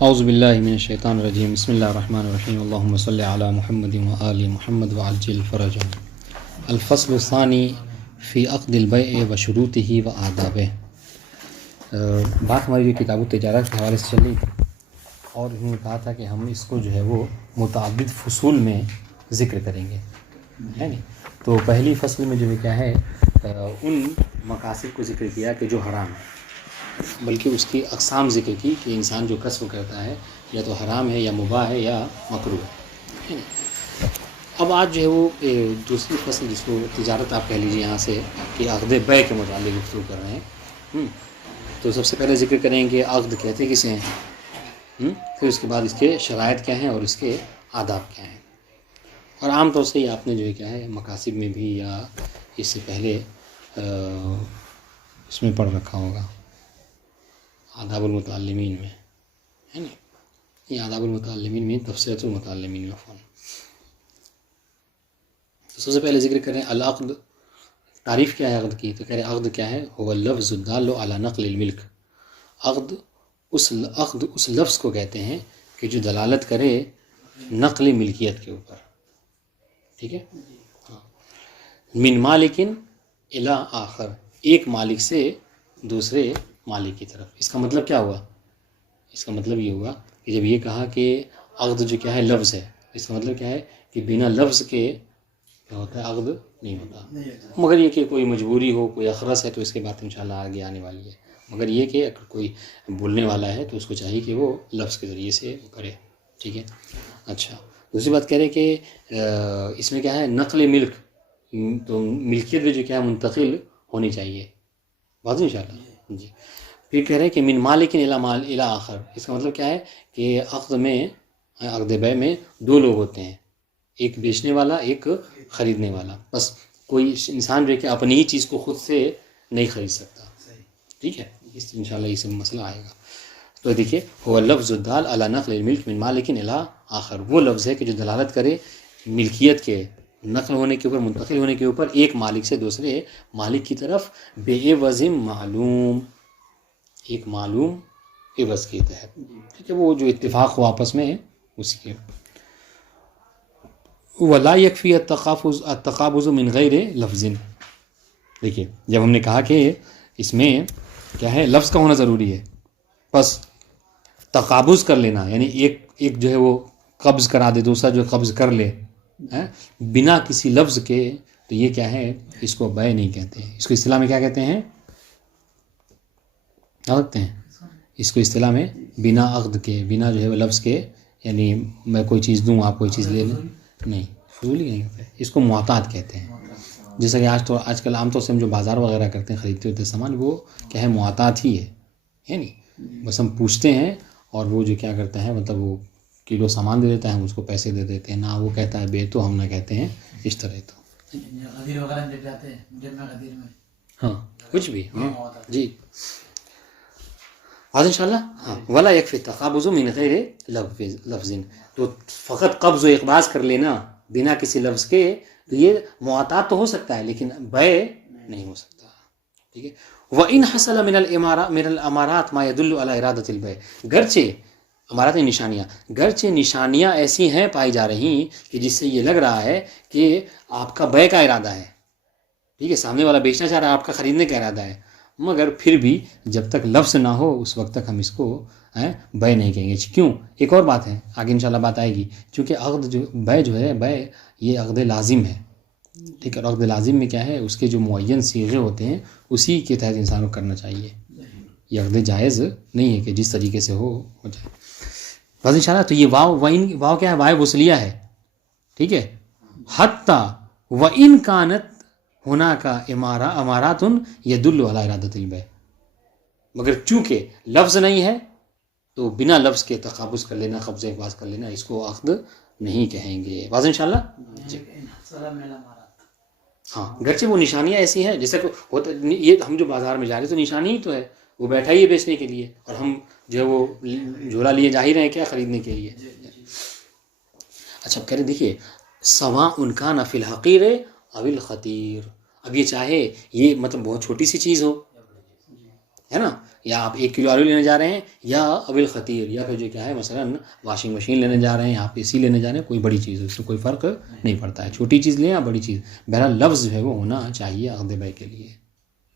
اعوذ باللہ من الشیطان الرجیم بسم اللہ الرحمن الرحیم اللہم صلی علی محمد وآل محمد وعجل فرجہ. الفصل الثانی فی عقد البیع و شروطہ و آدابہ. بات ہماری جو کتاب التجارت کے حوالے سے چل رہی تھی اور انہوں نے کہا تھا کہ ہم اس کو جو ہے وہ متعدد فصول میں ذکر کریں گے، ہے نہیں. تو پہلی فصل میں جو ہے کیا ہے، ان مقاصد کو ذکر کیا کہ جو حرام ہے، بلکہ اس کی اقسام ذکر کی کہ انسان جو کسب کرتا ہے یا تو حرام ہے یا مباح ہے یا مکروہ ہے. اب آج جو ہے وہ دوسری فصل جس کو تجارت آپ کہہ لیجیے یہاں سے کہ عقد بیع کے متعلق گفتگو کر رہے ہیں. تو سب سے پہلے ذکر کریں کہ عقد کہتے کسے ہیں، پھر اس کے بعد اس کے شرائط کیا ہیں اور اس کے آداب کیا ہیں. اور عام طور سے آپ نے جو ہے کیا ہے مقاصد میں بھی یا اس سے پہلے اس میں پڑھ رکھا ہوگا آداب المتعلمین میں، ہے نا. یہ آداب المتعلمین میں تفسیرۃ المتعلمین میں فون. تو سب سے پہلے ذکر کریں العقد. تعریف کیا ہے عقد کی؟ تو کہہ رہے عقد کیا ہے، هو اللفظ الدال علی نقل الملک. عقد اس لفظ کو کہتے ہیں کہ جو دلالت کرے نقل ملکیت کے اوپر، ٹھیک ہے. من مالکن الی آخر، ایک مالک سے دوسرے مالک کی طرف. اس کا مطلب کیا ہوا؟ اس کا مطلب یہ ہوا کہ جب یہ کہا کہ عقد جو کیا ہے لفظ ہے، اس کا مطلب کیا ہے کہ بنا لفظ کے کیا ہوتا ہے عقد نہیں ہوتا. مگر یہ کہ کوئی مجبوری ہو، کوئی اخرس ہے تو اس کے بعد انشاءاللہ آگے آنے والی ہے. مگر یہ کہ اگر کوئی بولنے والا ہے تو اس کو چاہیے کہ وہ لفظ کے ذریعے سے وہ کرے، ٹھیک ہے. اچھا، دوسری بات کہہ رہے کہ اس میں کیا ہے نقل ملک، تو ملکیت بھی جو کیا ہے منتقل ہونی چاہیے. بات انشاءاللہ جی. پھر کہہ رہے ہیں کہ من مالکن الی آخر. اس کا مطلب کیا ہے کہ عقد بیع میں دو لوگ ہوتے ہیں، ایک بیچنے والا ایک خریدنے والا. بس کوئی انسان جو ہے کہ اپنی ہی چیز کو خود سے نہیں خرید سکتا، ٹھیک ہے. اس انشاءاللہ یہ سب مسئلہ آئے گا. تو دیکھیے هو لفظ الدال علی نقل الملک من مالکن الی آخر، وہ لفظ ہے کہ جو دلالت کرے ملکیت کے نقل ہونے کے اوپر، منتقل ہونے کے اوپر، ایک مالک سے دوسرے مالک کی طرف بعوض معلوم، ایک معلوم عوض کے تحت، ٹھیک ہے. وہ جو اتفاق ہو آپس میں اس کے. ولا یکفی التقابض من غیر لفظ. دیکھیے جب ہم نے کہا کہ اس میں کیا ہے لفظ کا ہونا ضروری ہے، بس تقابض کر لینا یعنی ایک جو ہے وہ قبض کرا دے، دوسرا جو قبض کر لے بنا کسی لفظ کے، تو یہ کیا ہے اس کو بیع نہیں کہتے ہیں. اس کو اصطلاح میں کیا کہتے ہیں؟ رکھتے ہیں اس کو اصطلاح میں بنا عقد کے، بنا جو ہے وہ لفظ کے، یعنی میں کوئی چیز دوں آپ کوئی چیز لے لیں، نہیں فضولی نہیں ہوتا ہے. اس کو معطات کہتے ہیں. جیسا کہ آج کل عام طور سے ہم جو بازار وغیرہ کرتے ہیں خریدتے ہوتے سامان، وہ کیا ہے معطات ہی ہے نہیں. بس ہم پوچھتے ہیں اور وہ جو کیا کرتا ہے مطلب وہ کلو سامان دے دیتا ہے، ہم اس کو پیسے دے دیتے ہیں. نہ وہ کہتا ہے بے تو ہم نہ کہتے ہیں اس طرح. تو غدیر وغیرہ میں جاتے ہیں جب میں غدیر میں ہاں کچھ بھی ہاں جی آج انشاءاللہ. ہاں ولا یکفی تقابض من غیر لفظ، تو فقط قبض و اقباض کر لینا بنا کسی لفظ کے، تو یہ معطات تو ہو سکتا ہے لیکن بیع نہیں ہو سکتا، ٹھیک ہے. وَإِنْ حَصَلَ مِنَ الْأَمَارَاتِ مَا يَدُلُّ عَلَى إِرَادَةِ الْبَيْعِ. گرچہ امارات نشانیاں، گرچہ نشانیاں ایسی ہیں پائی جا رہی کہ جس سے یہ لگ رہا ہے کہ آپ کا بیع کا ارادہ ہے، ٹھیک ہے. سامنے والا بیچنا چاہ رہا ہے، آپ کا خریدنے کا ارادہ ہے، مگر پھر بھی جب تک لفظ نہ ہو اس وقت تک ہم اس کو بیع نہیں کہیں گے. کیوں؟ ایک اور بات ہے آگے انشاءاللہ بات آئے گی. چونکہ عقد جو بیع جو ہے بیع یہ عقد لازم ہے، ٹھیک ہے. اور عقد لازم میں کیا ہے اس کے جو معین صیغے ہوتے ہیں اسی کے تحت انسان کو کرنا چاہیے. یہ عقد جائز نہیں ہے کہ جس طریقے سے ہو جائے. بس انشاءاللہ. تو یہ واو کیا ہے؟ واو وصلیہ ہے، ٹھیک ہے. حتی وَإِنْ كَانَتْ ہونا کا امارات یدل علی ارادۃ البیع. مگر چونکہ لفظ نہیں ہے تو بنا لفظ کے تقابض کر لینا، قبض اقباض کر لینا، اس کو عقد نہیں کہیں گے. واضح انشاءاللہ جی. ہاں گرچہ وہ نشانیاں ایسی ہیں جیسے کہ ہوتا یہ ہم جو بازار میں جا رہے ہیں تو نشانی ہی تو ہے، وہ بیٹھا ہی ہے بیچنے کے لیے اور ہم جو ہے وہ جھولا لیے جا ہی رہے ہیں کیا خریدنے کے لیے. اچھا کہہ رہے دیکھیے سواء کان فی الحقیر او الخطیر. اب یہ چاہے یہ مطلب بہت چھوٹی سی چیز ہو، ہے نا, یا آپ 1 کلو آلو لینے جا رہے ہیں, یا ابل خطیر, یا پھر جو کیا ہے مثلاً واشنگ مشین لینے جا رہے ہیں, آپ اے سی لینے جا رہے ہیں, کوئی بڑی چیز ہے, اس سے کوئی فرق نہیں پڑتا ہے, چھوٹی چیز لیں یا بڑی چیز, بہرحال لفظ جو ہے وہ ہونا چاہیے عقد بیع کے لیے.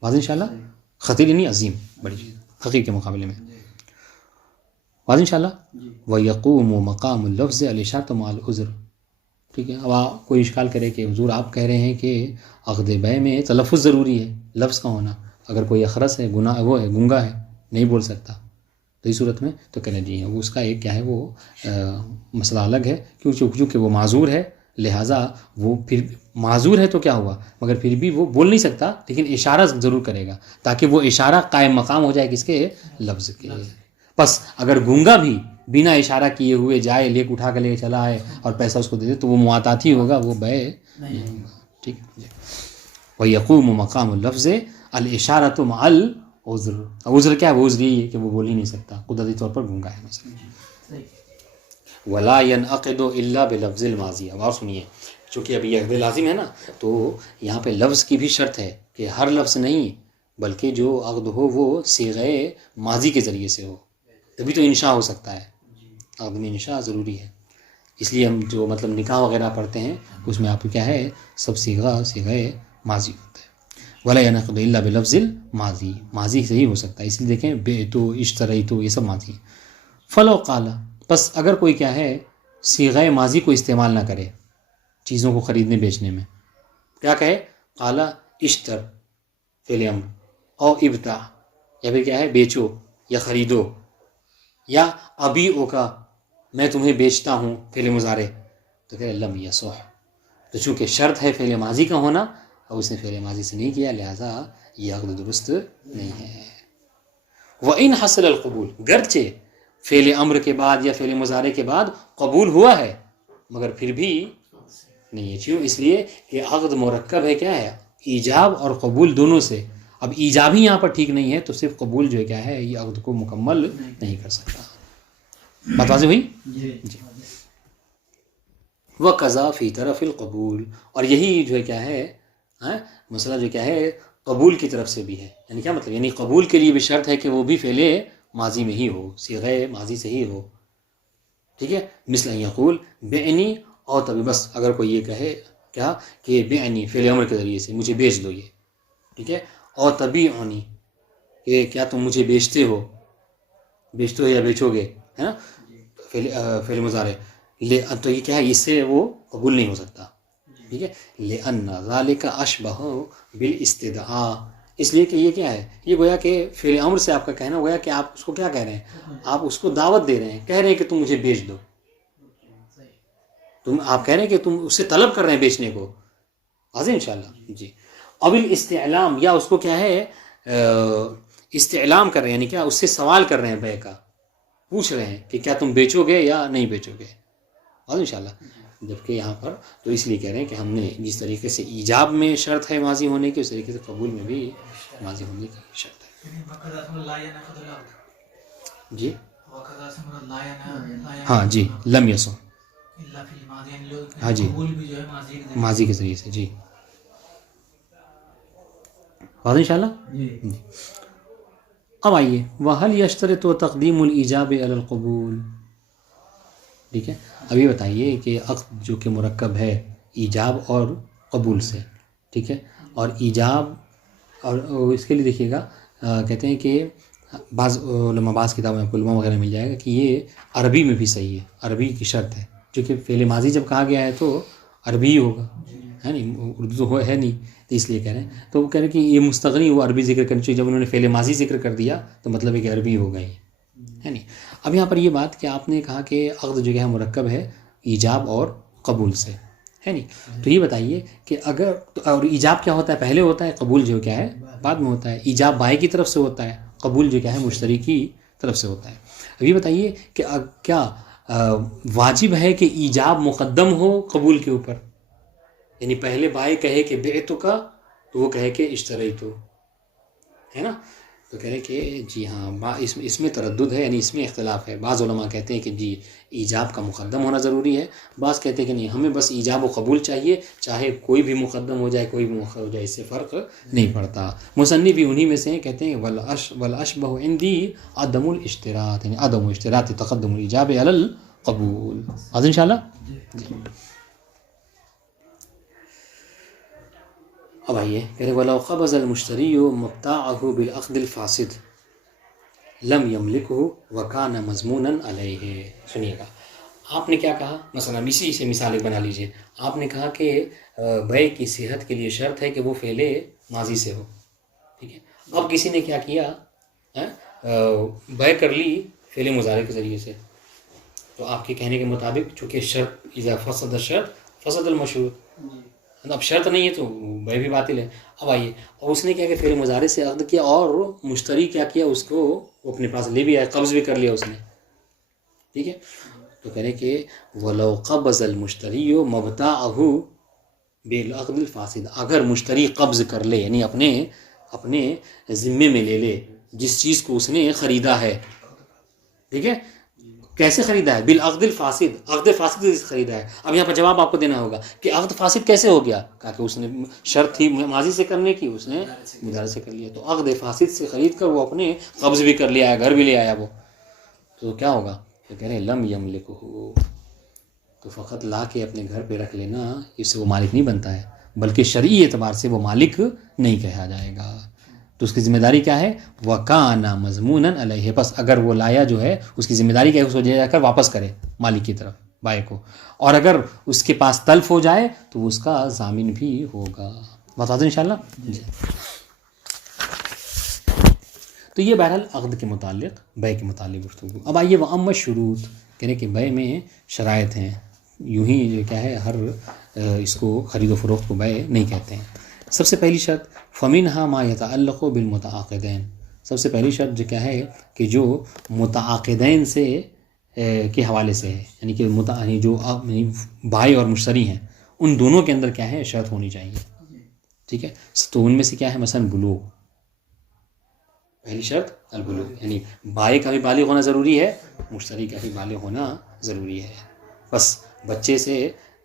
واضح ان شاء اللہ. خطیر یعنی عظیم بڑی چیز حقیق کے مقابلے میں. واضح ان شاء اللہ. وَيَقُومُ مَقَامُ اللَّفْظِ الْإِشَارَةُ مَعَ الْعُذْرِ. ٹھیک ہے. اب آپ کوئی اشکال کرے کہ حضور آپ کہہ رہے ہیں کہ عقد بیع میں تلفظ ضروری ہے, لفظ کا ہونا, اگر کوئی اخرس ہے, وہ ہے, گنگا ہے, نہیں بول سکتا, تو اس صورت میں تو کہنا جی ہے, وہ اس کا ایک کیا ہے وہ مسئلہ الگ ہے, کیونکہ وہ معذور ہے, لہٰذا وہ پھر معذور ہے تو کیا ہوا, مگر پھر بھی وہ بول نہیں سکتا, لیکن اشارہ ضرور کرے گا تاکہ وہ اشارہ قائم مقام ہو جائے کس کے, لفظ کے. بس اگر گنگا بھی بنا اشارہ کیے ہوئے جائے, لے کے اٹھا کے لے چلا آئے اور پیسہ اس کو دے دے, تو وہ معاطات ہی ہوگا, وہ بیع نہیں ہوگا. ٹھیک ہے. وَيَقُومُ مَقَامُ اللَّفْظِ الْإِشَارَةُ مَعَ الْعُذْرِ. عذر کیا ہے, وہ عذر یہی ہے کہ وہ بول ہی نہیں سکتا, قدرتی طور پر گنگا ہے مثلا. وَلَا يَنْعَقِدُ إِلَّا بِلَفْظِ الْمَاضِي. اب اور سنیے, چونکہ ابھی یہ عقد لازم ہے نا, تو یہاں پہ لفظ کی بھی شرط ہے کہ ہر لفظ نہیں, بلکہ جو عقد ہو وہ صیغہ ماضی کے ذریعے سے ہو, تبھی تو انشاء ہو سکتا ہے. عقد میں انشاء ضروری ہے, اس لیے ہم جو مطلب نکاح وغیرہ پڑھتے ہیں اس میں آپ کو کیا ہے, سب صیغہ ماضی ہوتا ہے. ولا ينعقد الا بلفظ الماضی, ماضی سے ہی ہو سکتا ہے. اس لیے دیکھیں بعت اشتریت یہ سب ماضی. فلو قال, بس اگر کوئی کیا ہے صیغہ ماضی کو استعمال نہ کرے چیزوں کو خریدنے بیچنے میں, کیا کہے, قال اشتر فعل امر, او ابتاع, یا پھر کیا ہے بیچو یا خریدو, یا ابیعو کا میں تمہیں بیچتا ہوں فعل مضارع, تو کہ لم یصح, تو چونکہ شرط ہے فعل ماضی کا ہونا اور اس نے فعل ماضی سے نہیں کیا, لہذا یہ عقد درست نہیں ہے. وَإِنْ حَصَلَ الْقُبُولُ, گرچہ فعل امر کے بعد یا فعل مضارع کے بعد قبول ہوا ہے مگر پھر بھی نہیں ہے. کیوں؟ اس لیے کہ عقد مرکب ہے, کیا ہے, ایجاب اور قبول دونوں سے. اب ایجاب ہی یہاں پر ٹھیک نہیں ہے تو صرف قبول جو ہے کیا ہے, یہ عقد کو مکمل نہیں کر سکتا. بات واضح ہوئی؟ جی. وَقَضَا فِي طَرَفِ الْقَبُولِ, اور یہی جو ہے کیا ہے مسئلہ جو کیا ہے قبول کی طرف سے بھی ہے. یعنی کیا مطلب, یعنی قبول کے لیے بھی شرط ہے کہ وہ بھی فعل ماضی میں ہی ہو, صیغہ ماضی سے ہی ہو. ٹھیک ہے. مثل یقول بعنی, اور تبھی بس اگر کوئی یہ کہے کیا کہ بعنی فعل امر کے ذریعے سے مجھے بیچ دو یہ, ٹھیک ہے, اور تبیعنی کہ کیا تم مجھے بیچتے ہو یا بیچو گے, ہے نا, فعل مضارع, تو یہ کیا ہے, اس سے وہ قبول نہیں ہو سکتا. ٹھیک ہے. لِأَنَّ ذَلِكَ أَشْبَهُ بِالْاِسْتِدْعَاءِ, اس لیے کہ یہ کیا ہے, یہ گویا کہ فعل امر سے آپ کا کہنا گویا کہ آپ اس کو کیا کہہ رہے ہیں, آپ اس کو دعوت دے رہے ہیں, کہہ رہے ہیں کہ تم مجھے بیچ دو. آپ کہہ رہے ہیں کہ تم اس سے طلب کر رہے ہیں بیچنے کو. واضح انشاءاللہ. جی. اب الاستعلام, یا اس کو کیا ہے استعلام کر رہے ہیں, یعنی کیا اس سے سوال کر رہے ہیں, بیع کا پوچھ رہے ہیں کہ کیا تم بیچو گے یا نہیں بیچو گے. واضح انشاءاللہ. جبکہ یہاں پر تو اس لیے کہہ رہے ہیں کہ ہم نے جس طریقے سے ایجاب میں شرط ہے ماضی ہونے کی, اس طریقے سے قبول میں بھی ماضی ہونے کی شرط ہے. جی ہاں جی, لم یصح, ہاں جی, ماضی کے ذریعے سے. جی واضح انشاءاللہ. اب آئیے, وَهَلْ يَشْتَرِطُ تَقْدِيمُ الْإِيجَابِ عَلَى الْقُبُولِ. ٹھیک ہے. ابھی بتائیے کہ عقد جو کہ مرکب ہے ایجاب اور قبول سے, ٹھیک ہے, اور ایجاب اور اس کے لیے دیکھیے گا کہتے ہیں کہ بعض علماء, بعض کتابوں میں علماء وغیرہ مل جائے گا کہ یہ عربی میں بھی صحیح ہے, عربی کی شرط ہے, چونکہ فعل ماضی جب کہا گیا ہے تو عربی ہی ہوگا, ہے نہیں, اردو تو ہے نہیں, تو اس لیے کہہ رہے ہیں. تو وہ کہہ رہے ہیں کہ یہ مستغنی وہ عربی ذکر کرنی چاہیے, جب انہوں نے فعل ماضی ذکر کر دیا تو مطلب ہے کہ عربی ہوگا ہی, ہے نہیں. اب یہاں پر یہ بات کہ آپ نے کہا کہ عقد جو ہے مرکب ہے ایجاب اور قبول سے, ہے نہیں, تو یہ بتائیے کہ اگر, اور ایجاب کیا ہوتا ہے, پہلے ہوتا ہے, قبول جو کیا ہے بعد میں ہوتا ہے. ایجاب بائیں کی طرف سے ہوتا ہے, قبول جو کیا ہے مشتری کی طرف سے ہوتا ہے. اب یہ بتائیے کہ کیا واجب ہے کہ ایجاب مقدم ہو قبول کے اوپر, یعنی پہلے بائیں کہے کہ بعتک, تو وہ کہے کہ اشتریت, ہے نا, تو کہہ رہے کہ جی ہاں اس میں تردد ہے، یعنی اس میں اختلاف ہے. بعض علماء کہتے ہیں کہ جی ایجاب کا مقدم ہونا ضروری ہے، بعض کہتے ہیں کہ نہیں، ہمیں بس ایجاب و قبول چاہیے، چاہے کوئی بھی مقدم ہو جائے کوئی بھی مؤخر ہو جائے، اس سے فرق نہیں پڑتا. مصنف بھی انہی میں سے ہیں، کہتے ہیں والاشبہ عندی عدم الاشتراط، یعنی عدم اشتراط تقدم الایجاب علی القبول. آج ان شاء اللہ جی. اب آئیے کہہ رہے وَلَوْ قَبَضَ الْمُشْتَرِيُّ مَبْتَاعَهُ بِالْعَقْدِ الْفَاسِدِ لَمْ يَمْلِكْهُ وَكَانَ مَضْمُونًا عَلَيْهِ. سنیے گا، آپ نے کیا کہا، مثلا اسی سے مثال ایک بنا لیجئے. آپ نے کہا کہ بیع کی صحت کے لیے شرط ہے کہ وہ فعل ماضی سے ہو، ٹھیک ہے. اب کسی نے کیا کیا، بیع کر لی فعل مضارع کے ذریعے سے، تو آپ کے کہنے کے مطابق چونکہ شرط اذا فسد الشرط فسد المشروط، اب شرط نہیں ہے تو بیع بھی باطل ہے. اب آئیے، اور اس نے کیا کہ فعل مضارع سے عقد کیا اور مشتری کیا کیا، اس کو وہ اپنے پاس لے بھی آیا، قبض بھی کر لیا اس نے، ٹھیک ہے. تو کہہ رہے کہ وَلَوْ قَبَضَ الْمُشْتَرِيُّ مَبْتَاعَهُ بِالْعَقْدِ الْفَاسِدِ، اگر مشتری قبض کر لے، یعنی اپنے ذمے میں لے لے جس چیز کو اس نے خریدا ہے، ٹھیک ہے. کیسے خریدا ہے؟ بالعقد الفاسد، عقد فاسد سے خریدا ہے. اب یہاں پر جواب آپ کو دینا ہوگا کہ عقد فاسد کیسے ہو گیا، کہا کہ اس نے شرط تھی ماضی سے کرنے کی، اس نے مضارع سے کر لیا، تو عقد فاسد سے خرید کر وہ اپنے قبض بھی کر لیا ہے، گھر بھی لے آیا وہ، تو کیا ہوگا؟ تو کہہ رہے ہیں لم یملکہ، تو فقط لا کے اپنے گھر پہ رکھ لینا اس سے وہ مالک نہیں بنتا ہے، بلکہ شرعی اعتبار سے وہ مالک نہیں کہا جائے گا. تو اس کی ذمہ داری کیا ہے؟ وَكَانَ مَضْمُونًا عَلَيْهِ، بس اگر وہ لایا جو ہے اس کی ذمہ داری کیا ہے، اس کو جا کر واپس کرے مالک کی طرف، بائع کو، اور اگر اس کے پاس تلف ہو جائے تو وہ اس کا ضامن بھی ہوگا. بتا دیں انشاءاللہ جی. تو یہ بہرحال عقد کے متعلق، بیع کے متعلق گفتگو. اب آئیے وَأَمَّا الشُّرُوط، کہنے کہ بیع میں شرائط ہیں، یوں ہی جو کیا ہے ہر اس کو خرید و فروخت کو بیع نہیں کہتے ہیں. سب سے پہلی شرط فَمِنْهَا مَا يَتَعَلَّقُ بِالْمُتَعَاقِدَيْنِ، سب سے پہلی شرط جو کیا ہے کہ جو متعاقدین سے کے حوالے سے ہے، یعنی کہ جو بائع اور مشتری ہیں ان دونوں کے اندر کیا ہے شرط ہونی چاہیے، ٹھیک ہے. تو ان میں سے کیا ہے، مثلا بلوغ، پہلی شرط البلوغ، یعنی بائع کا بھی بالغ ہونا ضروری ہے، مشتری کا بھی بالغ ہونا ضروری ہے. بس بچے سے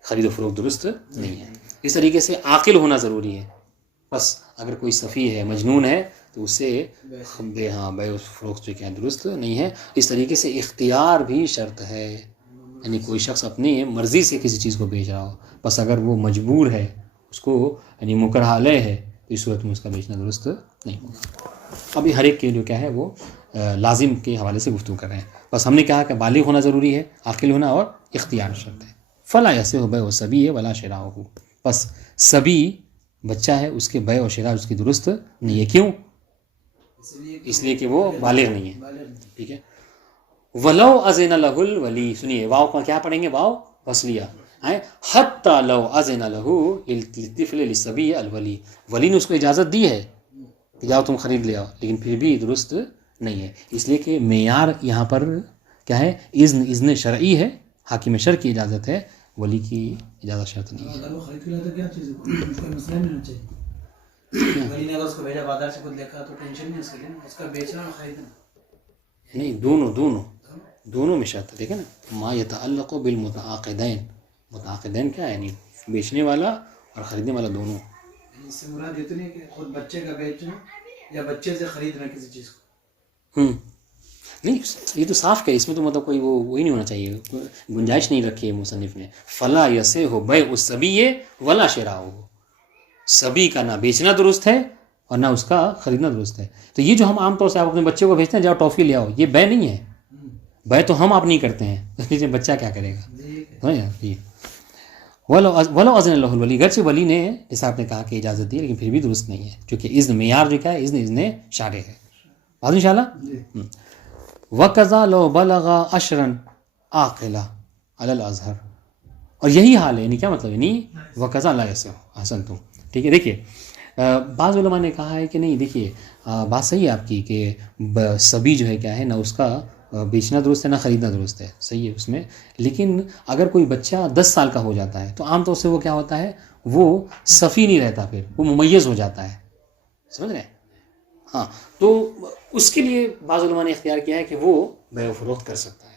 خرید و فروخت درست نہیں ہے. اس طریقے سے عاقل ہونا ضروری ہے، بس اگر کوئی سفیہ ہے، مجنون ہے، تو اس سے بیع و فروخت جو کیا درست نہیں ہے. اس طریقے سے اختیار بھی شرط ہے، یعنی کوئی شخص اپنی مرضی سے کسی چیز کو بیچ رہا ہو، بس اگر وہ مجبور ہے، اس کو یعنی مکرہ علیہ ہے، تو اس صورت میں اس کا بیچنا درست نہیں ہوگا. ابھی ہر ایک کے جو کیا ہے وہ لازم کے حوالے سے گفتگو کر رہے ہیں. بس ہم نے کہا کہ بالغ ہونا ضروری ہے، عاقل ہونا اور اختیار شرط ہے. فلا یصح بیع الصبی ولا شراؤہ، بس صبی بچہ ہے، اس کے بیع و شراء اس کی درست نہیں ہے. کیوں؟ اس لیے کہ وہ بالغ نہیں ہے، ٹھیک ہے. ولو اذن له الولی، سنیے واو کا کیا پڑھیں گے، واو وصلیہ، حتی لو اذن له للطفل للصبی الولی، ولی نے اس کو اجازت دی ہے کہ جاؤ تم خرید لے آؤ، لیکن پھر بھی درست نہیں ہے، اس لیے کہ معیار یہاں پر کیا ہے، اذن شرعی ہے، حاکم شرع کی اجازت ہے، ولی کی اجازت شرط نہیں ہے. اگر وہ خرید کے لاتا کیا چیز ہے، کوئی مسئلہ نہیں ہونا چاہیے. ولی نے اگر اس کو بھیجا بازار سے خود دیکھا تو ٹینشن نہیں اس کے لیے، اس کا بیچنا اور خریدنا نہیں، دونوں میں شرط ہے. دیکھیں نا، ما یتعلق بالمتعاقدین، متعاقدین کیا ہے، یعنی بیچنے والا اور خریدنے والا دونوں. اس سے مراد یہ تو نہیں کہ خود بچے کا بیچنا یا بچے سے خریدنا کسی چیز کو. نہیں، یہ تو صاف کہ اس میں تو مطلب کوئی وہی نہیں ہونا چاہیے، گنجائش نہیں رکھی ہے مصنف نے. فلا یصح بیع الصبی ولا شراؤہ، صبی کا نہ بیچنا درست ہے اور نہ اس کا خریدنا درست ہے. تو یہ جو ہم عام طور سے آپ اپنے بچے کو بھیجتے ہیں جاؤ ٹافی لے آؤ، یہ بیع نہیں ہے. بیع تو ہم آپ نہیں کرتے ہیں، بچہ کیا کرے گا. ولو اذن له الولی، گرچہ ولی نے جیسا آپ نے کہا کہ اجازت دی، لیکن پھر بھی درست نہیں ہے، کیونکہ اذن معیار جو کیا ہے، اذن شارع ہے. بات انشاءاللہ. وَقَضَى لَوْ بَلَغَ عَشْرًا عَاقِلًا عَلَى الْأَزْهَرِ، اور یہی حال ہے، یعنی کیا مطلب، یعنی وَقَضَى لَا يَصِحُ. احسنتم، ٹھیک ہے. دیکھیے بعض علماء نے کہا ہے کہ نہیں، دیکھیے بات صحیح ہے آپ کی کہ صبی جو ہے کیا ہے، نہ اس کا بیچنا درست ہے نہ خریدنا درست ہے، صحیح ہے اس میں. لیکن اگر کوئی بچہ 10 سال کا ہو جاتا ہے تو عام طور سے وہ کیا ہوتا ہے، وہ صفی نہیں رہتا، پھر وہ ممیز ہو جاتا ہے، سمجھ رہے ہیں. ہاں تو اس کے لیے بعض علماء نے اختیار کیا ہے کہ وہ بیع و فروخت کر سکتا ہے.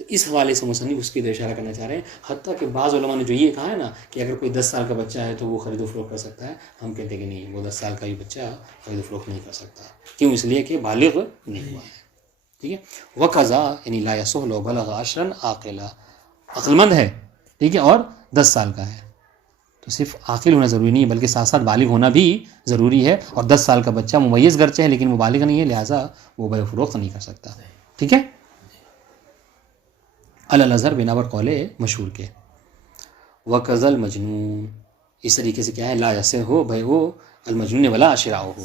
تو اس حوالے سے مصنف اس کی اشارہ کرنا چاہ رہے ہیں. حتیٰ کہ بعض علماء نے جو یہ کہا ہے نا کہ اگر کوئی 10 سال کا بچہ ہے تو وہ خرید و فروخت کر سکتا ہے، ہم کہتے ہیں کہ نہیں، وہ 10 سال کا ہی بچہ خرید و فروخت نہیں کر سکتا. کیوں؟ اس لیے کہ بالغ نہیں ہوا ہے. ٹھیک ہے. وقضا یعنی لا یصح لو بلغ عشرا عاقلا، عقل مند ہے، ٹھیک ہے، اور 10 سال کا ہے. تو صرف عاقل ہونا ضروری نہیں ہے بلکہ ساتھ ساتھ بالغ ہونا بھی ضروری ہے. اور 10 سال کا بچہ ممیز گرچہ ہے لیکن وہ بالغ نہیں ہے، لہٰذا وہ بیع و فروخت نہیں کر سکتا. ٹھیک ہے. الازہر بنابر قول مشہور کے. وقض المجنون، اس طریقے سے کیا ہے، لا یصح بیع المجنون ولا شراؤہ.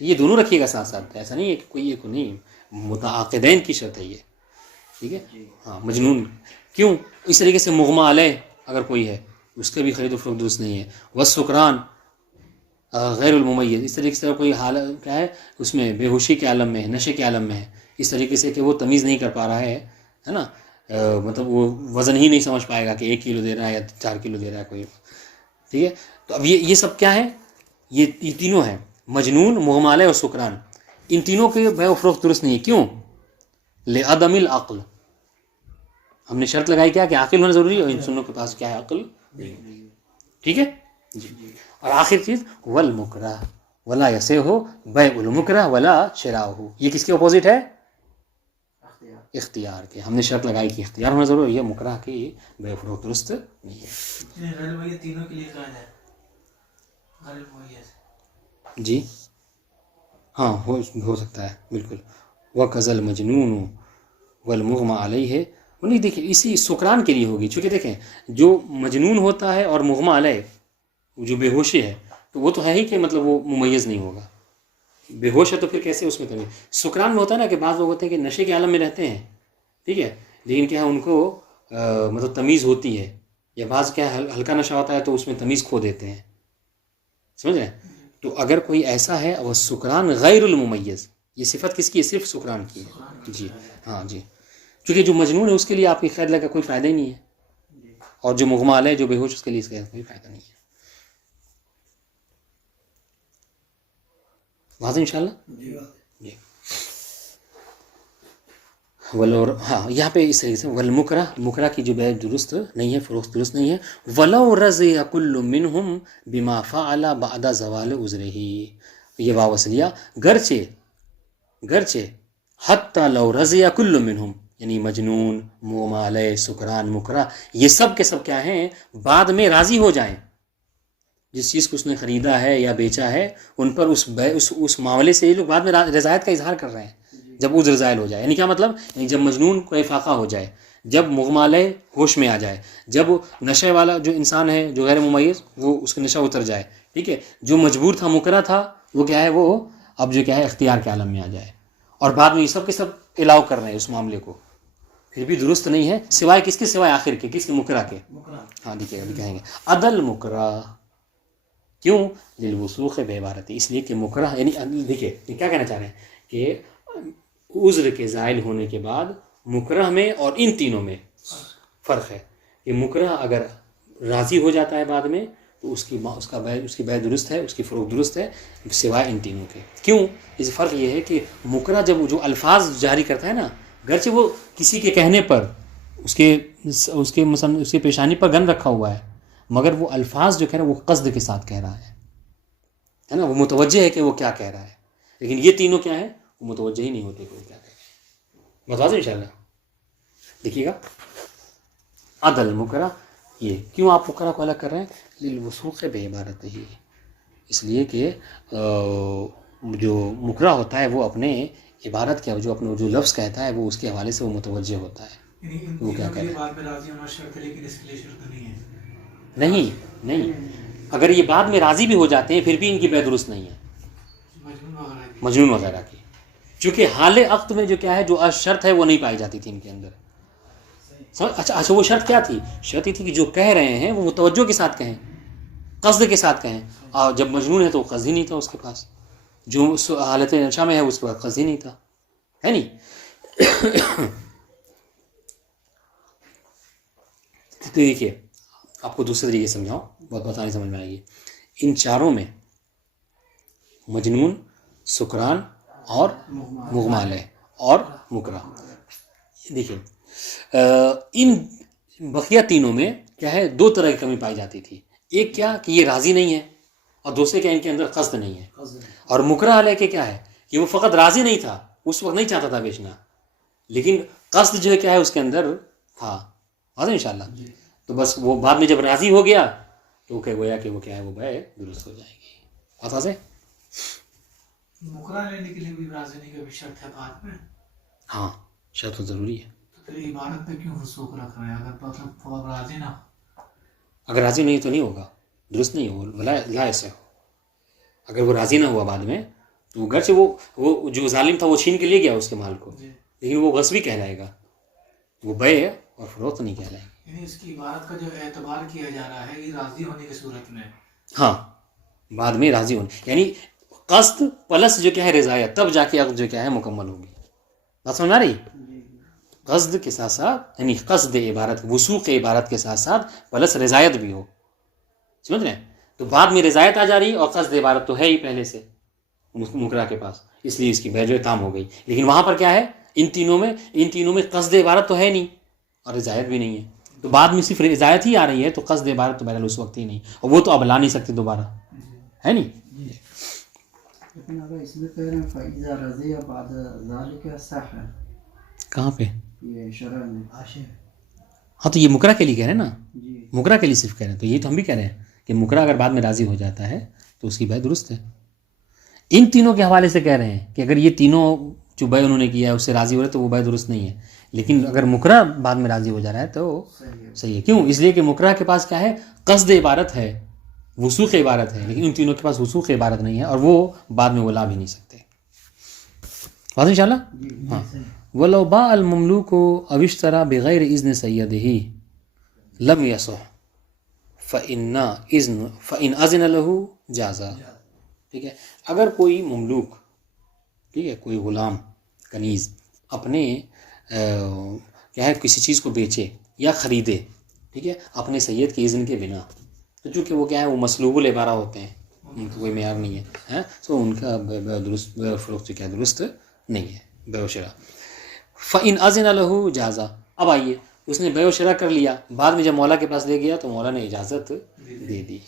یہ دونوں رکھیے گا ساتھ ساتھ، ایسا نہیں ہے کہ کوئی ایک نہیں، متعاقدین کی شرط ہے یہ. ٹھیک ہے. ہاں مجنون کیوں؟ اس طریقے سے مغمى علیہ اگر کوئی ہے اس کے بھی خرید و فروخت درست نہیں ہے. والسکران غیر الممیز، اس طریقے سے کوئی حالت کیا ہے اس میں بے ہوشی کے عالم میں ہے، نشے کے عالم میں ہے، اس طریقے سے کہ وہ تمیز نہیں کر پا رہا ہے نا، مطلب وہ وزن ہی نہیں سمجھ پائے گا کہ 1 کلو دے رہا ہے یا 4 کلو دے رہا ہے کوئی. ٹھیک ہے. تو اب یہ سب کیا ہے، یہ تینوں ہیں، مجنون، مغمى علیہ اور سکران. ان تینوں کے بیع و فروخت درست نہیں ہے. کیوں؟ لعدم العقل. ہم نے شرط لگائی کیا کہ عاقل ہونا ضروری ہے، اور ان سنوں کے پاس کیا ہے، عقل نہیں. ٹھیک ہے جی. اور آخر چیز والمکرہ ولا یصح بیع المکرہ ولا شراؤہ. یہ کس کے اپوزٹ ہے؟ اختیار کے. ہم نے شرط لگائی کہ اختیار ہونا ضروری ہے، یہ مکرہ کی بیع و فروخت درست نہیں ہے. تینوں کے لیے قائل ہے غیر ممیز. جی ہاں ہو سکتا ہے بالکل. وقضى المجنون والمغمى علیہ، نہیں دیکھیں اسی سکران کے لیے ہوگی، چونکہ دیکھیں جو مجنون ہوتا ہے اور مغمى علیہ جو بے ہوشی ہے تو وہ تو ہے ہی کہ مطلب وہ ممیز نہیں ہوگا. بے ہوش ہے تو پھر کیسے اس میں تمیز. سکران میں ہوتا ہے نا کہ بعض لوگ ہوتے ہیں کہ نشے کے عالم میں رہتے ہیں، ٹھیک ہے، لیکن کیا ہے ان کو مطلب تمیز ہوتی ہے، یا بعض کیا ہے ہلکا نشہ ہوتا ہے تو اس میں تمیز کھو دیتے ہیں. سمجھ رہے ہیں؟ تو اگر کوئی ایسا ہے وہ سکران غیر الممیز، یہ صفت کس کی ہے؟ صرف سکران کی ہے. جی ہاں جی. کیونکہ جو مجنون ہے اس کے لیے آپ کی خیر لگا کوئی فائدہ ہی نہیں ہے، اور جو مغمى علیہ جو بے ہوش اس کے لیے اس کا کوئی فائدہ نہیں ہے. واضح انشاءاللہ جی. ہاں یہاں پہ اس طریقے سے والمکرہ، مکرہ کی جو بیع درست نہیں ہے، فروخت درست نہیں ہے. ولو رضی کل منہم بما فعل بعد زوال عذرہ، یہ واو اصلیہ، گرچہ حتی لو رضی کل منہم، یعنی مجنون، مغمى علیہ، سکران، مکرہ، یہ سب کے سب کیا ہیں، بعد میں راضی ہو جائیں. جس چیز کو اس نے خریدا ہے یا بیچا ہے ان پر اس معاملے سے یہ لوگ بعد میں رضایت کا اظہار کر رہے ہیں جب عذر زائل ہو جائے. یعنی کیا مطلب؟ یعنی جب مجنون کو افاقہ ہو جائے، جب مغمى علیہ ہوش میں آ جائے، جب نشے والا جو انسان ہے جو غیر ممیز وہ اس کا نشہ اتر جائے، ٹھیک ہے، جو مجبور تھا، مکرہ تھا، وہ کیا ہے، وہ اب جو کیا ہے اختیار کے عالم میں آ جائے، اور بعد میں یہ سب کے سب الاؤ کر رہے ہیں اس معاملے کو، پھر بھی درست نہیں ہے. سوائے کس کے؟ سوائے آخر کے، کس کے؟ مکرہ کے. ہاں دیکھیے ابھی کہیں گے عدل مکرہ. کیوں؟ للوثوق بعبارتی، اس لیے کہ مکرہ یعنی دیکھیے کیا کہنا چاہ رہے ہیں کہ عذر کے زائل ہونے کے بعد مکرہ میں اور ان تینوں میں فرق ہے. کہ مکرہ اگر راضی ہو جاتا ہے بعد میں تو اس کی بیع درست ہے، اس کی فروخت درست ہے، سوائے ان تینوں کے. کیوں؟ اس فرق یہ ہے کہ مکرہ جب جو الفاظ جاری کرتا ہے نا، گرچہ وہ کسی کے کہنے پر اس کے مثلا اس کی پیشانی پر گن رکھا ہوا ہے، مگر وہ الفاظ جو کہہ رہا ہے وہ قصد کے ساتھ کہہ رہا ہے نا، وہ متوجہ ہے کہ وہ کیا کہہ رہا ہے. لیکن یہ تینوں کیا ہے، وہ متوجہ ہی نہیں ہوتے کہ وہ کیا کہہ رہے ہیں. بتا دیں انشاءاللہ دیکھیے گا. عدل مکرہ، یہ کیوں آپ مکرہ کو الگ کر رہے ہیں؟ للوثوق بعبارت ہی، اس لیے کہ جو مکرہ ہوتا ہے وہ اپنے عبارت کے جو اپنے جو لفظ کہتا ہے وہ اس کے حوالے سے وہ متوجہ ہوتا ہے وہ کیا کہہ رہا ہے. نہیں، اگر یہ بعد میں راضی بھی ہو جاتے ہیں پھر بھی ان کی بیع درست نہیں ہے، مجنون وغیرہ کی، چونکہ حال عقد میں جو کیا ہے جو شرط ہے وہ نہیں پائی جاتی تھی ان کے اندر. اچھا وہ شرط کیا تھی؟ شرط یہ تھی کہ جو کہہ رہے ہیں وہ متوجہ کے ساتھ کہیں، قصد کے ساتھ کہیں. اور جب مجنون ہے تو قصد ہی نہیں تھا اس کے پاس، جو حالت نشہ میں ہے اس کے پاس قصد ہی نہیں تھا، ہے نہیں. تو دیکھیے آپ کو دوسرے طریقے سمجھاؤں، بہت آسانی سمجھ میں آئے گی. ان چاروں میں مجنون، سکران اور مغمى علیہ اور مکرہ. دیکھیے ان بقیہ تینوں میں کیا ہے، دو طرح کی کمی پائی جاتی تھی. ایک کیا کہ یہ راضی نہیں ہے، اور دوسرے کیا ان کے اندر قصد نہیں ہے. اور مکرہ علیہ کے کیا ہے کہ وہ فقط راضی نہیں تھا، اس وقت نہیں چاہتا تھا بیچنا، لیکن قصد جو ہے کیا ہے اس کے اندر تھا. واضح انشاءاللہ. تو بس وہ بعد میں جب راضی ہو گیا تو کہ گویا کہ وہ کیا ہے وہ بیع درست ہو جائے گی. بات واضح؟ مکرہ لینے کے لیے بھی راضی نہیں کا بھی شرط ہے بعد میں. ہاں شرط تو ضروری ہے. تو پھر عبارت پہ کیوں رسوخ رکھ رہے ہیں اگر مطلب راضی نہ ہو؟ اگر راضی نہیں تو نہیں ہوگا، درست نہیں ہو، لا ایسا ہو. اگر وہ راضی نہ ہوا بعد میں تو گھر سے وہ جو ظالم تھا وہ چھین کے لے گیا اس کے مال کو، لیکن وہ غصبی کہلائے گا، وہ بیع اور فروخت نہیں کہلائے گا. یعنی اس کی عبارت کا جو اعتبار کیا جا رہا ہے یہ راضی ہونے کی صورت میں. ہاں بعد میں راضی ہونے، یعنی قصد پلس جو کیا ہے رضایت، تب جا کے عقد جو کیا ہے مکمل ہوگی. بات سمجھ آ رہی؟ قصد کے ساتھ ساتھ یعنی قصد عبارت، وثوق عبارت کے ساتھ ساتھ پلس رضایت بھی ہو. سمجھ رہے ہیں؟ تو بعد میں رضایت آ جا رہی اور قصد عبارت تو ہے ہی پہلے سے مکرہ کے پاس، اس لیے اس کی بیع جو تام ہو گئی. لیکن وہاں پر کیا ہے ان تینوں میں قصد عبارت تو ہے نہیں اور رضایت بھی نہیں ہے، تو بعد میں صرف رضایت ہی آ رہی ہے، تو قصد عبارت تو بہرحال اس وقت ہی نہیں، اور وہ تو اب لا نہیں سکتے دوبارہ، ہے نہیں. لیکن اگر اس میں کہہ رہے ہیں فَإِذَا رَضِيَ بَعْدَ ذَلِكَ صَحَّ، کہاں پہ؟ یہ شرح میں. ہاں تو یہ مکرہ کے لیے کہہ رہے ہیں نا، جی مکرہ کے لیے صرف کہہ رہے ہیں. تو یہ تو ہم بھی کہہ رہے ہیں کہ مکرہ اگر بعد میں راضی ہو جاتا ہے تو اس کی بیع درست ہے. ان تینوں کے حوالے سے کہہ رہے ہیں کہ اگر یہ تینوں جو بیع انہوں نے کیا ہے اس سے راضی ہو رہے تو وہ بیع درست نہیں ہے. لیکن اگر مکرہ بعد میں راضی ہو جا رہا ہے تو صحیح ہے. کیوں؟ اس لیے کہ مکرہ کے پاس کیا ہے قصد عبارت ہے، وثوق عبارت ہے، لیکن ان تینوں کے پاس وثوق عبارت نہیں ہے اور وہ بعد میں وہ لا بھی نہیں سکتے. واضح انشاءاللہ؟ ہاں. وَلَوْ بَاعَ الْمَمْلُوكُ أَوِ اشْتَرَىٰ بِغَيْرِ إِذْنِ سَيِّدِهِ لَمْ يَصُحْ فَإِنْ أَذِنَ لَهُ جَازَ. ٹھیک ہے، اگر کوئی مملوک، ٹھیک ہے، کوئی غلام کنیز اپنے کیا ہے کسی چیز کو بیچے یا خریدے، ٹھیک ہے، اپنے سید کے اذن کے بنا، تو چونکہ وہ کیا ہے وہ مسلوب العبارہ ہوتے ہیں، ان کا کوئی معیار نہیں ہے، تو ان کا درست فروخت کیا درست نہیں ہے، بیع و شرا. فَإِنْ أَذِنَ لَهُ جَازَ. اب آئیے اس نے بیع و شرا کر لیا، بعد میں جب مولا کے پاس لے گیا تو مولا نے اجازت دے دی،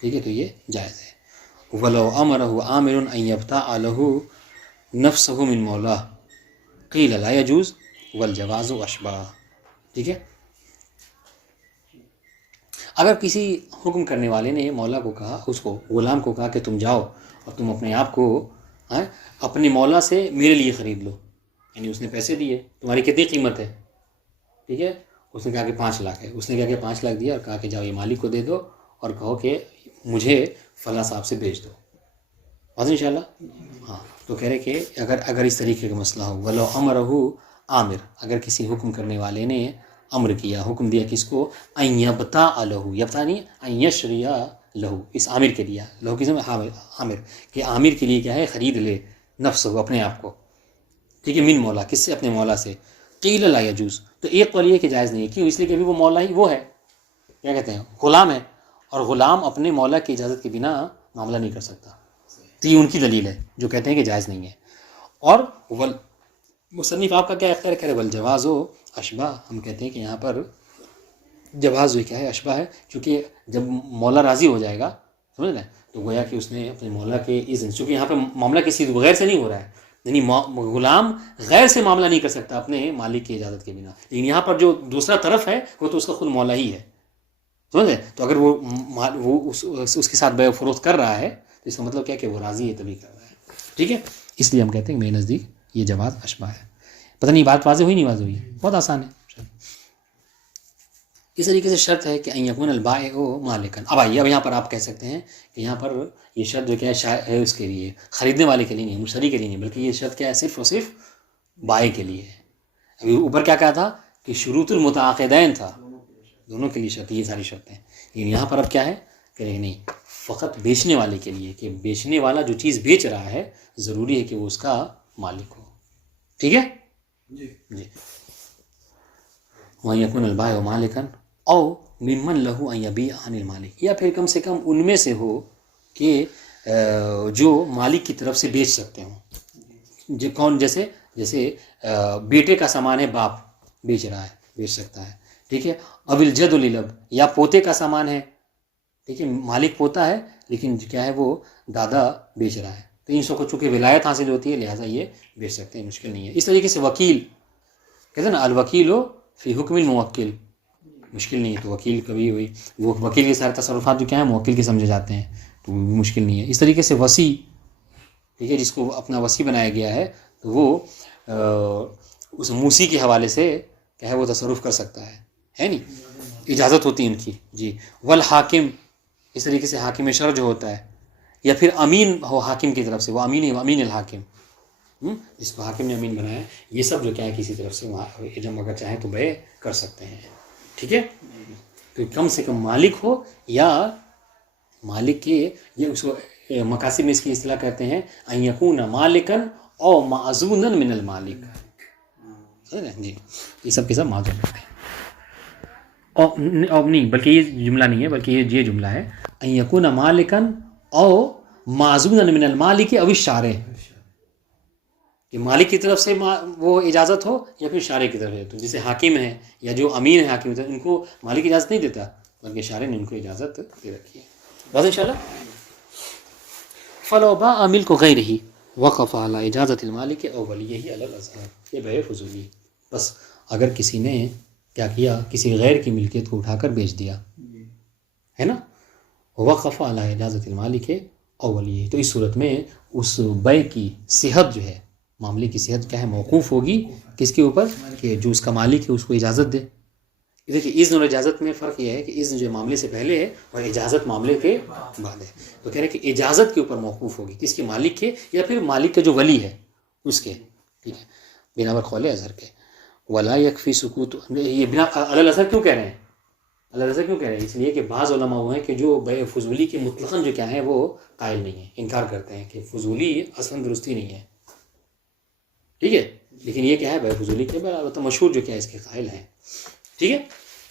ٹھیک ہے، تو یہ جائز ہے. وَلَوْ أَمَرَهُ عَامِلٌ أَنْ يَبْتَاعَ لَهُ نَفْسَهُ مِنْ مَوْلَاهُ قِيلَ لَا يَجُوزُ وَالْجَوَازُ أَشْبَهُ. ٹھیک ہے، اگر کسی حکم کرنے والے نے مولا کو کہا، اس کو غلام کو کہا کہ تم جاؤ اور تم اپنے آپ کو اپنے مولا سے میرے لیے خرید لو، یعنی اس نے پیسے دیے، تمہاری کتنی قیمت ہے، ٹھیک ہے، اس نے کہا کہ 5 لاکھ ہے، اس نے کہا کہ 5 لاکھ دیا اور کہا کہ جاؤ یہ مالک کو دے دو اور کہو کہ مجھے فلاں صاحب سے بیچ دو. واضح انشاءاللہ؟ ہاں. تو کہہ رہے کہ اگر اس طریقے کا مسئلہ ہو، وَلَوْ أَمَرَهُ عامر، اگر کسی حکم کرنے والے نے امر کیا، حکم دیا کس کو، أَن يَبْتَاعَ لَهُ، یبتاع نہیں أن يشتري لہو، اس عامر کے لیے، لہو کس میں عامر، کہ عامر کے لیے کیا ہے خرید لے نفس ہو، اپنے آپ کو، ٹھیک ہے، من مولا، کس سے، اپنے مولا سے. قیل لا یجوز، تو ایک قول یہ کہ جائز نہیں ہے. کیوں؟ اس لیے کہ ابھی وہ مولا ہی وہ ہے، کیا کہتے ہیں، غلام ہے، اور غلام اپنے مولا کی اجازت کے بنا معاملہ نہیں کر سکتا. تو یہ ان کی دلیل ہے جو کہتے ہیں کہ جائز نہیں ہے. اور مصنف آپ کا کیا اختیار کرے، والجواز و اشبہ، ہم کہتے ہیں کہ یہاں پر جواز جو کیا ہے اشبہ ہے، کیونکہ جب مولا راضی ہو جائے گا، سمجھ رہے ہیں، تو گویا کہ اس نے اپنے مولا کے اذن، چونکہ یہاں پہ معاملہ کسی غیر سے نہیں ہو رہا ہے، یعنی غلام غیر سے معاملہ نہیں کر سکتا اپنے مالک کی اجازت کے بنا، لیکن یہاں پر جو دوسرا طرف ہے وہ تو اس کا خود مولا ہی ہے، سمجھ رہے ہیں. تو اگر وہ اس کے ساتھ بیع و فروخت کر رہا ہے تو اس کا مطلب کیا کہ وہ راضی ہے تبھی کر رہا ہے. ٹھیک ہے، اس لیے ہم کہتے ہیں کہ میرے نزدیک یہ جواز اشبہ ہے. پتہ نہیں بات واضح ہوئی نہیں واضح ہوئی؟ بہت آسان ہے. اس طریقے سے شرط ہے کہ ان یکون البائع مالکا. اب آئیے، اب یہاں پر آپ کہہ سکتے ہیں کہ یہاں پر یہ شرط جو کیا ہے اس کے لیے، خریدنے والے کے لیے نہیں، مشتری کے لیے نہیں، بلکہ یہ شرط کیا ہے صرف اور صرف بائع کے لیے ہے. ابھی اوپر کیا کہا تھا کہ شروط المتعاقدین تھا، دونوں کے لیے شرط، یہ ساری شرطیں. لیکن یہاں پر اب کیا ہے کہ نہیں، فقط بیچنے والے کے لیے، کہ بیچنے والا جو چیز بیچ رہا ہے ضروری ہے کہ وہ اس کا مالک ہو. ٹھیک ہے جی. وَأَن يَكُونَ الْبَائِعُ مَالِكًا أَوْ مِمَّنْ لَهُ أَن يَبِيعَ عَنِ الْمَالِكِ، یا پھر کم سے کم ان میں سے ہو کہ جو مالک کی طرف سے بیچ سکتے ہوں. جو کون جیسے بیٹے کا سامان ہے باپ بیچ رہا ہے, بیچ سکتا ہے, ٹھیک ہے. اب الجد للاب, یا پوتے کا سامان ہے, ٹھیک ہے, مالک پوتا ہے لیکن کیا ہے وہ دادا بیچ رہا ہے, تو ان سب کو چونکہ ولایت حاصل ہوتی ہے لہٰذا یہ بیچ سکتے ہیں, مشکل نہیں ہے. اس طریقے سے وکیل کہتے ہیں نا الوکیل ہو فی حکم الموکل, مشکل نہیں ہے. تو وکیل کبھی ہوئی وہ وکیل کے سارے تصرفات جو کیا ہیں موکل کے سمجھے جاتے ہیں, تو وہ بھی مشکل نہیں ہے. اس طریقے سے وصی, ٹھیک ہے, جس کو اپنا وصی بنایا گیا ہے تو وہ اس موسی کے حوالے سے کیا ہے وہ تصرف کر سکتا ہے نہیں, اجازت ہوتی ہے ان کی. جی. والحاکم, اس طریقے سے حاکم شرع جو ہوتا ہے, یا پھر امین ہو حاکم کی طرف سے, وہ امین الحاکم, جس کو حاکم نے امین بنایا, یہ سب جو کیا ہے کسی طرف سے جب اگر چاہیں تو بے کر سکتے ہیں, ٹھیک ہے. تو کم سے کم مالک ہو, یا مالک کے یہ اس کو مقاصد میں اس کی اصطلاح کہتے ہیں ان یکون مالکا او معزونا من المالک, جی, یہ سب کے سب معزون ہوتے ہیں. اور نہیں, بلکہ یہ جملہ نہیں ہے, بلکہ یہ جملہ ہے ان یکون مالکا او معزونا من المالک او الشارع, کہ مالک کی طرف سے وہ اجازت ہو یا پھر شارع کی طرف ہے. تو جیسے حاکم ہے یا جو امین ہے حاکم, ان کو مالک اجازت نہیں دیتا بلکہ شارع نے ان کو اجازت دے رکھی ہے. بس انشاءاللہ. فلو باع ملک غیرہ وقف علی اجازت المالک او ولیہ علی الاظہار, یہ بے فضولی. بس اگر کسی نے کیا کیا, کسی غیر کی ملکیت کو اٹھا کر بیچ دیا ہے نا, وقف علی اجازت المالک او ولیہ, تو اس صورت میں اس بیع کی صحت جو ہے, معاملے کی صحت کیا ہے موقوف ہوگی کس کے اوپر, کہ جو اس کا مالک ہے اس کو اجازت دے. دیکھیے اذن اور اجازت میں فرق یہ ہے کہ اذن جو معاملے سے پہلے ہے اور اجازت معاملے کے بعد ہے. تو کہہ رہے ہیں کہ اجازت کے اوپر موقوف ہوگی, کس کے, مالک کے, یا پھر مالک کا جو ولی ہے اس کے, ٹھیک ہے, بنا بر قول اظہر کے. ولا یکفی سکوت, یہ بنا علی الاظہر کیوں کہہ رہے ہیں, علی الاظہر کیوں کہہ رہے ہیں, اس لیے کہ بعض علماء وہ ہیں کہ جو بے فضولی کے مطلقاً جو کیا ہے وہ قائل نہیں ہے, انکار کرتے ہیں کہ فضولی اصلاً درستی نہیں ہے, ٹھیک ہے, لیکن یہ کیا ہے بے فضولی کے البتہ مشہور جو کیا ہے اس کے قائل ہیں, ٹھیک ہے.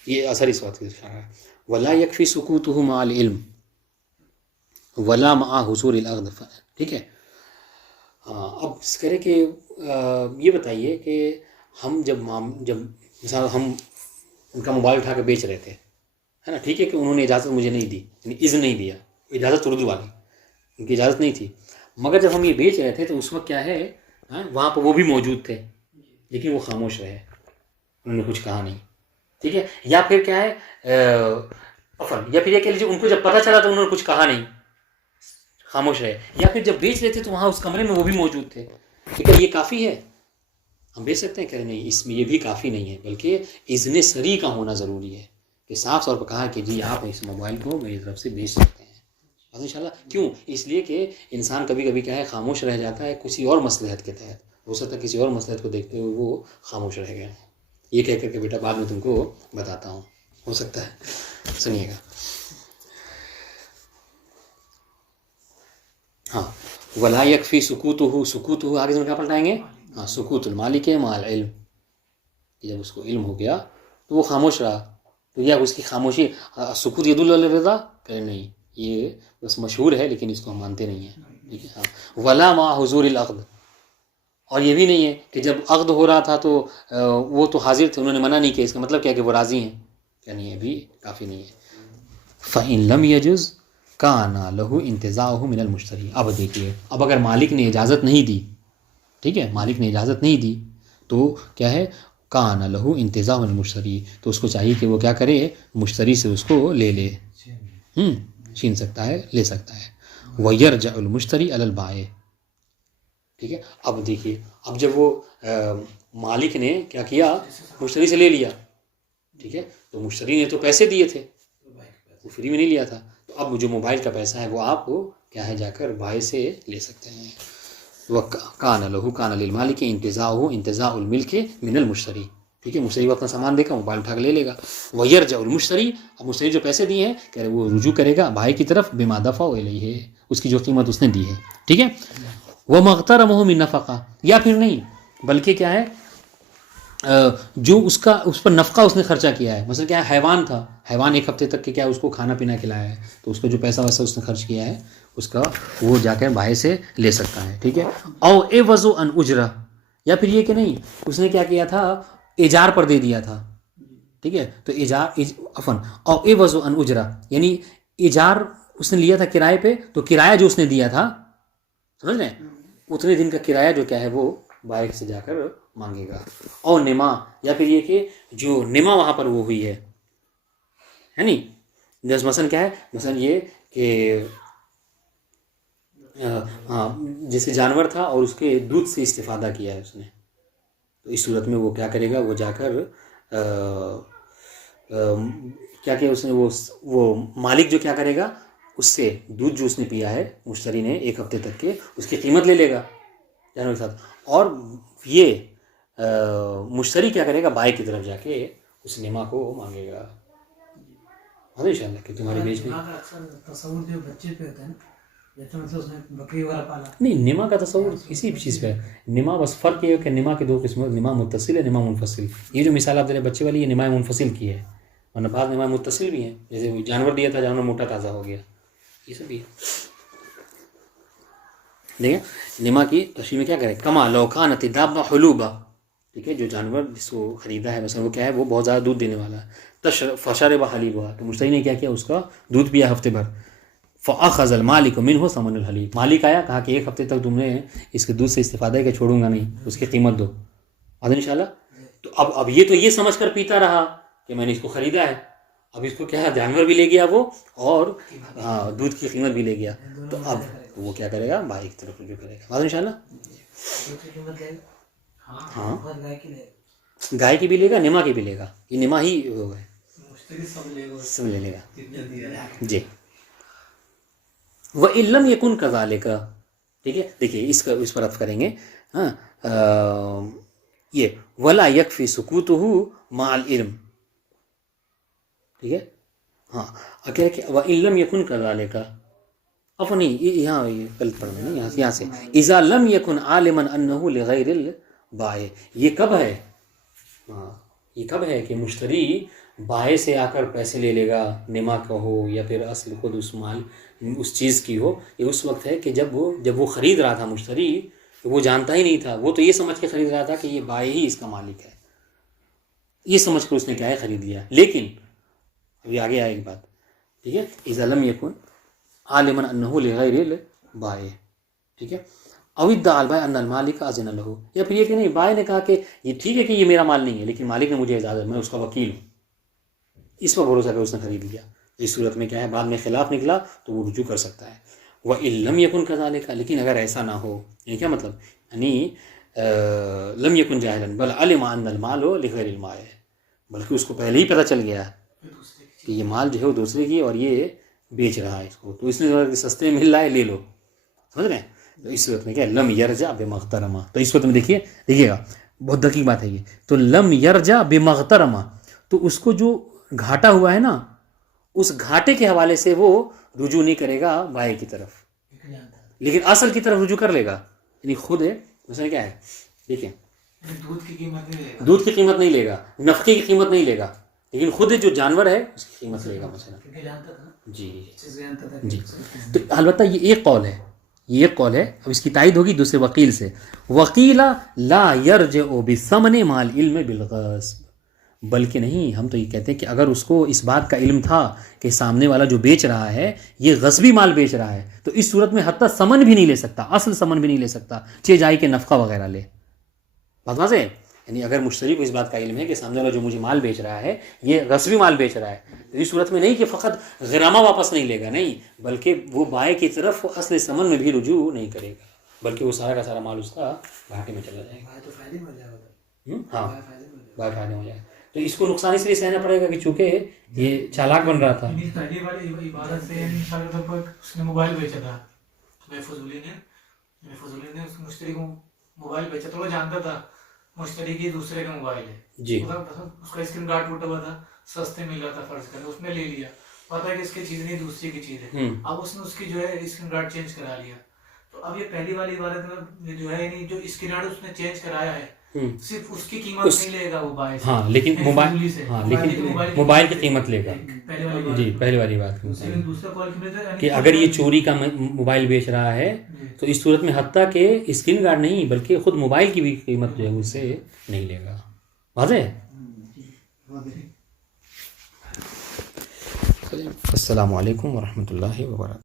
یہ اثر اس بات کا اشارہ ہے. ولا یکفی سکوتہ مع العلم ولا مع حضور الاخذ, ٹھیک ہے. ہاں, اب اس کرے کہ یہ بتائیے کہ ہم جب مثلا ہم ان کا موبائل اٹھا کے بیچ رہے تھے, ہے نا, ٹھیک ہے, کہ انہوں نے اجازت مجھے نہیں دی, یعنی اذن نہیں دیا, اجازت اردو والی, ان کی اجازت نہیں تھی, مگر جب ہم یہ بیچ رہے تھے تو اس وقت کیا ہے وہاں پہ وہ بھی موجود تھے لیکن وہ خاموش رہے, انہوں نے کچھ کہا نہیں, ٹھیک ہے. یا پھر کیا ہے یا پھر یہ کہہ لیجیے ان کو جب پتہ چلا تو انہوں نے کچھ کہا نہیں, خاموش رہے. یا پھر جب بیچ رہے تھے تو وہاں اس کمرے میں وہ بھی موجود تھے, ٹھیک ہے, یہ کافی ہے, ہم بیچ سکتے ہیں, کہہ رہے نہیں, اس میں یہ بھی کافی نہیں ہے, بلکہ اذن صریح کا ہونا ضروری ہے, کہ صاف طور پر کہا کہ جی آپ اس موبائل کو میری طرف سے بیچ سکتے ہیں. بس انشاءاللہ. کیوں, اس لیے کہ انسان کبھی کبھی کیا ہے خاموش رہ جاتا ہے کسی اور مصلحت کے تحت, ہو سکتا ہے کسی اور مصلحت کو دیکھتے ہوئے وہ خاموش رہ گئے, یہ کہہ کر کے بیٹا بعد میں تم کو بتاتا ہوں, ہو سکتا ہے. سنیے گا. ہاں, ولا یکفی سکوتہ, سکوتہ آگے سے کیا پلٹائیں گے, ہاں, سکوت المالک مع العلم, جب اس کو علم ہو گیا تو وہ خاموش رہا, تو یا اس کی خاموشی سکوت یدل علی الرضا, کہ نہیں یہ بس مشہور ہے لیکن اس کو ہم مانتے نہیں ہیں, ٹھیک ہے. ہاں, ولا مع حضور العقد, اور یہ بھی نہیں ہے کہ جب عقد ہو رہا تھا تو وہ تو حاضر تھے, انہوں نے منع نہیں کیا, اس کا مطلب کیا کہ وہ راضی ہیں, کیا نہیں ہے, بھی کافی نہیں ہے. فَإِن لَمْ يَجُزْ كَانَ لَهُ انتزاعُهُ مِنَ الْمُشْتَرِي. اب دیکھیے, اب اگر مالک نے اجازت نہیں دی, ٹھیک ہے, مالک نے اجازت نہیں دی تو کیا ہے, كَانَ لَهُ انتزاعُ مِنَ الْمُشْتَرِي, تو اس کو چاہیے کہ وہ کیا کرے, مشتری سے اس کو لے لے, چھین سکتا ہے, لے سکتا ہے. وَيَرْجَعُ الْمُشْتَرِي عَلَى الْبَائِعِ, ٹھیک ہے. اب دیکھیے, اب جب وہ مالک نے کیا کیا, مشتری سے لے لیا, ٹھیک ہے, تو مشتری نے تو پیسے دیے تھے, وہ فری میں نہیں لیا تھا, تو اب جو موبائل کا پیسہ ہے وہ آپ کو کیا ہے جا کر بھائی سے لے سکتے ہیں. وَكَانَ لَهُ كَانَ لِلْمَالِكِ انتزاعُهُ انتزاع الْمِلْكِ مِنَ الْمُشْتَرِي, ٹھیک ہے, مشتری وہ اپنا سامان دے کر موبائل اٹھا کے لے لے گا. وَيَرْجَعُ الْمُشْتَرِي, اب مشتری جو پیسے دیے ہیں کہہ رہے وہ رجوع کرے گا بھائی کی طرف, بِمَا دَفَعَ إِلَيْهِ, اس کی جو قیمت اس نے دی ہے, ٹھیک ہے. وَمَغْتَرَمَهُ مِن نَفَقَةٍ, یا پھر نہیں بلکہ کیا ہے جو اس پر نفقہ اس نے خرچہ کیا ہے، مثلا کیا ہے حیوان تھا، حیوان ایک ہفتے تک کے کیا اس کو کھانا پینا کھلایا ہے، تو اس کا جو پیسہ ویسا اس نے خرچ کیا ہے اس کا وہ جا کر بھائی سے لے سکتا ہے. ٹھیک ہے. او اے وضو ان اجرا، یا پھر یہ کہ نہیں اس نے کیا کیا تھا ایجار پر دے دیا تھا. ٹھیک ہے. تو او اے وضو ان اجرا یعنی ایجار اس نے لیا تھا کرائے پہ، تو کرایہ جو اس نے دیا تھا سمجھ رہے ہیں اتنے دن کا کرایہ جو کیا ہے وہ بائک سے جا کر مانگے گا. اور نما، یا پھر یہ کہ جو نما وہاں پر وہ ہوئی ہے نہیں، جیسے مثلا کیا ہے، مثلا یہ کہ ہاں جیسے جانور تھا اور اس کے دودھ سے استفادہ کیا ہے اس نے، تو اس صورت میں وہ کیا کرے گا، وہ جا کر کیا کہ اس نے وہ مالک جو کیا کرے گا، اس سے دودھ جو اس نے پیا ہے مشتری نے ایک ہفتے تک کے، اس کی قیمت لے لے گا جانور کے ساتھ، اور یہ مشتری کیا کرے گا، بھائی کی طرف جا کے اس نما کو مانگے گا. ہاں ان شاء اللہ کہ تمہاری بیچ میں تصور جو بچے پہ ہوتا ہے نا، جیسے مطلب اس نے بکری والا پالا نہیں، نما کا تصور کسی بھی چیز پہ ہے. نما بس فرق یہ ہے کہ نما کے دو قسم، نما متصل ہے، نما منفصل. یہ جو مثال آپ دے رہے بچے والی، یہ نما منفصل کی ہے، ورنہ بعض نما متصل بھی ہیں، جیسے وہ جانور دیا تھا، جانور موٹا تازہ ہو گیا، یہ سب بھی ہے. دیکھیں نما کی تشریح میں کیا کرے، کما لوکانت دابہ حلوبہ. ٹھیک ہے. جو جانور جس کو خریدا ہے مثلا وہ کیا ہے، وہ بہت زیادہ دودھ دینے والا ہے، فشرب حلیبہ، تو مشتری نے کیا کیا، اس کا دودھ پیا ہفتے بھر. فاخذ المالک منہ ثمن الحلیب، مالک آیا کہا کہ ایک ہفتے تک تم نے اس کے دودھ سے استفادہ ہے کہ چھوڑوں گا نہیں، اس کی قیمت دو. ان شاء اللہ. تو اب یہ تو یہ سمجھ کر پیتا رہا کہ میں نے اس کو خریدا ہے، اب اس کو کیا جانور بھی لے گیا وہ، اور ہاں دودھ کی قیمت بھی لے گیا. تو اب وہ کیا کرے گا، بھائی کی طرف رجوع کرے گا ان شاء اللہ. ہاں گائے کی بھی لے گا، نما کی بھی لے گا، یہ نما ہی ہوگا، سب لے لے گا جی. وَإِلَّمْ يَكُنْ كَذَلِكَ. ٹھیک ہے. دیکھیے اس پر عطف کریں گے. ہاں یہ وَلَا يَكْفِي سُكُوتُهُ مَعَ الْعِلْمِ. ٹھیک ہے. ہاں اگر کہ وَإِلَّمْ يَكُنْ كَذَلِكَ، نہیں یہاں غلط پڑھ رہے ہیں، یہاں سے اذا لم يكن عالما انه لغیر البائع. یہ کب ہے، ہاں یہ کب ہے کہ مشتری بائع سے آ کر پیسے لے لے گا، نما کا ہو یا پھر اصل خود اس مال اس چیز کی ہو. یہ اس وقت ہے کہ جب وہ خرید رہا تھا مشتری، تو وہ جانتا ہی نہیں تھا، وہ تو یہ سمجھ کے خرید رہا تھا کہ یہ بائع ہی اس کا مالک ہے، یہ سمجھ کر اس نے کیا ہے خرید لیا. لیکن ابھی آگے آئے ایک بات. ٹھیک ہے. اذا لم يكن عالما انه لغیر البائع. ٹھیک ہے. او ادعى البائع ان المالک اذن له، یا پھر یہ کہ نہیں بائع نے کہا کہ یہ ٹھیک ہے کہ یہ میرا مال نہیں ہے، لیکن مالک نے مجھے اجازت، میں اس کا وکیل ہوں، اس پر بھروسہ کر اس نے خرید لیا. اس صورت میں کیا ہے، بعد میں خلاف نکلا تو وہ رجوع کر سکتا ہے. وَإِن لَمْ يَكُنْ كَذَلِكَ، لیکن اگر ایسا نہ ہو، یعنی کیا مطلب، یعنی لم يكن جاہلا بل علم ان المال لغیر البائع، بلکہ اس کو پہلے ہی پتہ چل گیا کہ یہ مال جو ہے وہ دوسرے کی اور یہ بیچ رہا ہے اس کو، تو اس نے سستے میں مل رہا ہے لے لو، سمجھ رہے ہیں. تو اس صورت میں کیا لم یرجع بمغترمہ. تو اس صورت میں دیکھیے گا بہت دقیق بات ہے یہ. تو لم یرجع بمغترمہ، تو اس کو جو گھاٹا ہوا ہے نا، اس گھاٹے کے حوالے سے وہ رجوع نہیں کرے گا بائع کی طرف، لیکن اصل کی طرف رجوع کر لے گا. یعنی خود ہے مثلا کیا ہے، دیکھیں دودھ کی قیمت نہیں لے گا، نفقے کی قیمت نہیں لے گا، لیکن خود جو جانور ہے اس کی قیمت لے گا مثلا. جی جی. تو البتہ یہ ایک قول ہے، یہ ایک قول ہے. اب اس کی تائید ہوگی دوسرے وکیل سے. وکیل لا یرجع بثمن مع العلم بالغصب، بلکہ نہیں، ہم تو یہ کہتے ہیں کہ اگر اس کو اس بات کا علم تھا کہ سامنے والا جو بیچ رہا ہے یہ غصبی مال بیچ رہا ہے، تو اس صورت میں حتیٰ ثمن بھی نہیں لے سکتا، اصل ثمن بھی نہیں لے سکتا، چہ جائے کہ نفقہ وغیرہ لے. بات واضح ہے. یعنی اگر مشتری کو اس بات کا علم ہے کہ سامنے والا جو مجھے مال بیچ رہا ہے یہ غصبی مال بیچ رہا ہے، تو اس صورت میں نہیں کہ فقط غرامہ واپس نہیں لے گا، نہیں، بلکہ وہ بائع کی طرف اصل ثمن میں بھی رجوع نہیں کرے گا، بلکہ وہ سارا کا سارا مال اس کا گھاٹے میں چلا جائے گا. ہاں بائع فائدے میں ہو جائے گا. تو اس کو نقصان اس لیے سہنا پڑے گا کہ چونکہ یہ چالاک بن رہا تھا. پہلی والی عبادت سے اس نے موبائل بیچا تھا، فضولی نے اس مشتری کو موبائل بیچا، تو وہ جانتا تھا مشتری کی دوسرے کا موبائل ہے جی، اس کا اسکرین گارڈ ٹوٹا ہوا تھا، سستے مل رہا تھا فرض کریں، اس نے لے لیا، پتا ہے کہ اس کی چیز نہیں دوسری کی چیز ہے، اب اس نے اس کی جو ہے اسکرین گارڈ چینج کرا لیا. تو اب یہ پہلی والی عبادت میں جو ہے یعنی جو اسکرین گارڈ اس نے چینج کرایا ہے صرف اس کی قیمت نہیں لے گا وہ باعث. ہاں لیکن موبائل، ہاں لیکن موبائل کی قیمت لے گا. جی پہلی والی بات کہ اگر یہ چوری کا موبائل بیچ رہا ہے تو اس صورت میں حتیٰ کہ اسکرین گارڈ نہیں بلکہ خود موبائل کی بھی قیمت جو ہے اس سے نہیں لے گا. واضح ہے؟ السلام علیکم ورحمۃ اللہ وبرکاتہ.